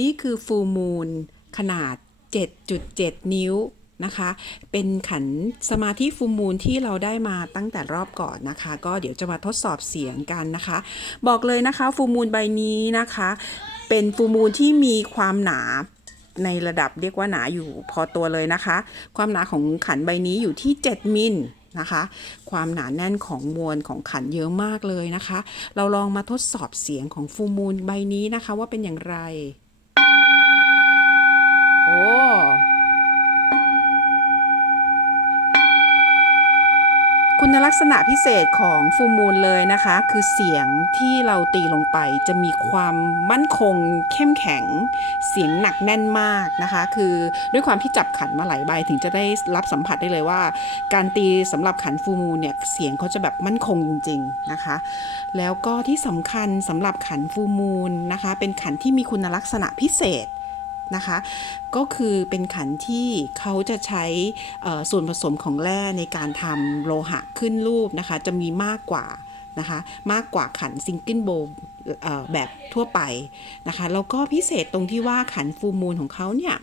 นี่คือฟูมูลขนาด 7.7 นิ้วนะคะ เป็นขันสมาธิฟูมูลที่เราได้มาตั้งแต่รอบก่อนนะคะ ก็เดี๋ยวจะมาทดสอบเสียงกันนะคะ บอกเลยนะคะฟูมูลใบนี้นะคะ เป็นฟูมูลที่มีความหนาในระดับเรียกว่าหนาอยู่พอตัวเลยนะคะ ความหนาของขันใบนี้อยู่ที่ 7 มิลนะคะ ความหนาแน่นของมวลของขันเยอะมากเลยนะคะ เราลองมาทดสอบเสียงของฟูมูลใบนี้นะคะว่าเป็นอย่างไร โอ้คุณลักษณะพิเศษของฟูมูลเลยนะคะ คือเสียงที่เราตีลงไปจะมีความมั่นคงเข้มแข็ง เสียงหนักแน่นมากนะคะ คือด้วยความที่จับขันมาหลายใบถึงจะได้รับสัมผัสได้เลยว่า การตีสำหรับขันฟูมูลเนี่ยเสียงเขาจะแบบมั่นคงจริง ๆนะคะ แล้วก็ที่สำคัญสำหรับขันฟูมูลนะคะ เป็นขันที่มีคุณลักษณะพิเศษ นะคะ ก็คือเป็นขันที่เขาจะใช้ส่วนผสมของแร่ในการทำโลหะขึ้นรูปนะคะ จะมีมากกว่านะคะมากกว่าขันซิงเกิลโบแบบทั่วไปนะคะแล้วก็พิเศษตรงที่ว่าขันฟูมูลของเขาเนี่ย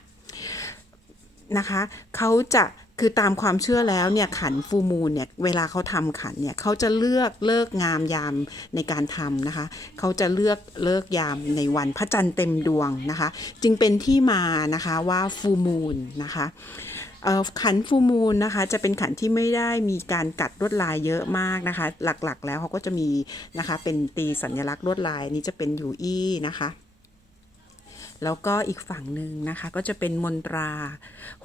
นะคะเขาจะ คือตามความเชื่อแล้วเนี่ยขันฟูมูลเนี่ยเวลาเขาทำขันเนี่ยเขาจะเลือกเลิกงามยามในการทำนะคะเขาจะเลือกเลิกยามในวันพระจันทร์เต็มดวงนะคะ จึงเป็นที่มานะคะว่าฟูมูลนะคะขันฟูมูลนะคะจะเป็นขันที่ไม่ได้มีการกัดลวดลายเยอะมากนะคะ หลักๆแล้วเขาก็จะมีนะคะเป็นตีสัญลักษณ์ลวดลายนี้จะเป็นยูอี้นะคะ แล้วก็อีกฝั่งหนึ่งนะคะก็จะเป็นมนตรา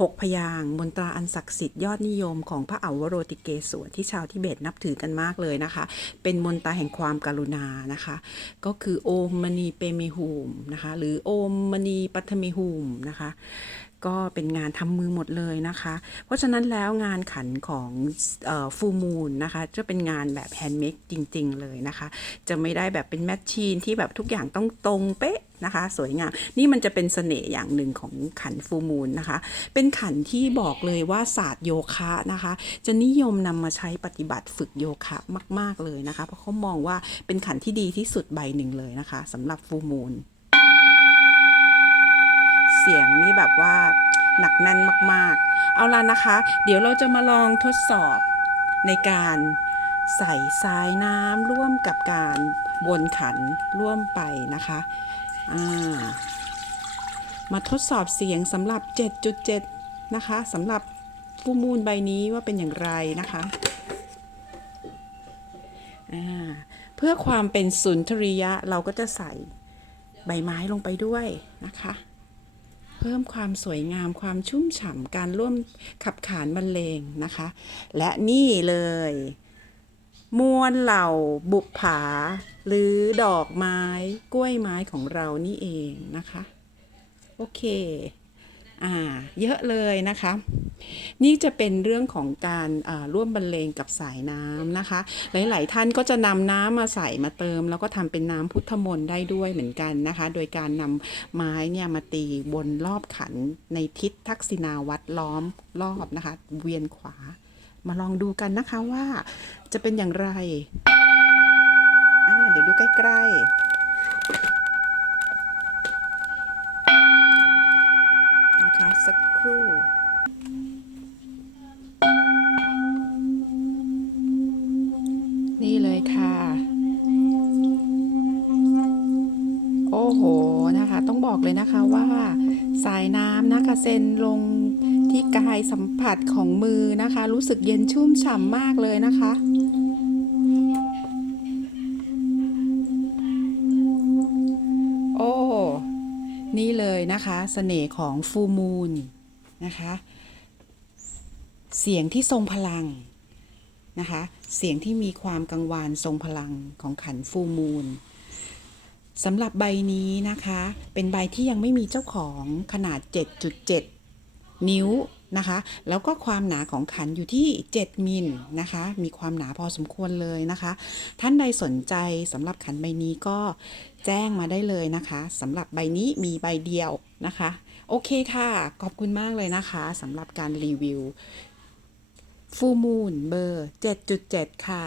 หกพยางมนตราอันศักดิ์สิทธิ์ยอดนิยมของพระอัวโรติเกศวนที่ชาวทิเบตนับถือกันมากเลยนะคะ เป็นมนตราแห่งความกรุณานะคะ ก็คือโอมมณีเปเมหูมนะคะหรือโอมมณีปัทเมหูมนะคะก็เป็นงานทำมือหมดเลยนะคะ เพราะฉะนั้นแล้วงานขันของฟูมูลนะคะจะเป็นงานแบบแฮนด์เมดจริง ๆ เลยนะคะ จะไม่ได้แบบเป็นแมชชีนที่แบบทุกอย่างต้องตรงเป๊ะ นะคะ สวยงาม นี่มันจะเป็นเสน่ห์อย่างหนึ่งของขันฟูมูลนะคะ เป็นขันที่บอกเลยว่าศาสตร์โยคะนะคะ จะนิยมนำมาใช้ปฏิบัติฝึกโยคะมาก ๆเลยนะคะ เพราะเขามองว่าเป็นขันที่ดีที่สุดใบหนึ่งเลยนะคะสำหรับฟูมูล เสียงนี่แบบว่าหนักแน่นมาก ๆ เอาละนะคะ เดี๋ยวเราจะมาลองทดสอบในการใส่ทรายน้ำร่วมกับการวนขันร่วมไปนะคะ มาทดสอบเสียงสำหรับ 7.7 นะคะสำหรับฟูมูลใบนี้ว่าเป็นอย่างไรนะคะเพื่อความเป็นสุนทรียะเราก็จะใส่ใบไม้ลงไปด้วยนะคะ เพิ่มความสวยงามความชุ่มฉ่ำการร่วมขับขานบรรเลงนะคะ และนี่เลย มวลเหล่าบุปผา หรือดอกไม้กล้วยไม้ของเรานี่เองนะคะ โอเค อ่า เยอะเลยนะคะ นี่จะเป็นเรื่องของการร่วมบรรเลงกับสายน้ำนะคะ หลาย ๆ ท่านก็จะนำน้ำมาใส่มาเติม แล้วก็ทำเป็นน้ำพุทธมนต์ได้ด้วยเหมือนกันนะคะ โดยการนำไม้เนี่ยมาตีบนรอบขันในทิศทักษิณาวัดล้อมรอบนะคะ เวียนขวา มาลองดูกันนะคะว่าจะเป็นอย่างไรเดี๋ยวดูใกล้ๆ นะคะ สักครู่นี่เลยค่ะ โอ้โห นะคะ ต้องบอกเลยนะคะว่า สายน้ำนะคะเซ็นลง ที่กายสัมผัสของมือนะคะ รู้สึกเย็นชุ่มฉ่ำมากเลยนะคะโอ้นี่เลยนะคะเสน่ห์ของฟูมูลนะคะ เสียงที่ทรงพลังนะคะ เสียงที่มีความกังวานทรงพลังของขันฟูมูลสำหรับใบนี้นะคะ เป็นใบที่ยังไม่มีเจ้าของขนาด 7.7 นิ้วนะคะ แล้วก็ความหนาของขันอยู่ที่ 7 มิลนะคะ มีความหนาพอสมควรเลยนะคะ ท่านใดสนใจสำหรับขันใบนี้ก็แจ้งมาได้เลยนะคะสำหรับใบนี้มีใบเดียวนะคะ โอเคค่ะ ขอบคุณมากเลยนะคะสำหรับการรีวิวฟูมูลเบอร์ 7.7 ค่ะ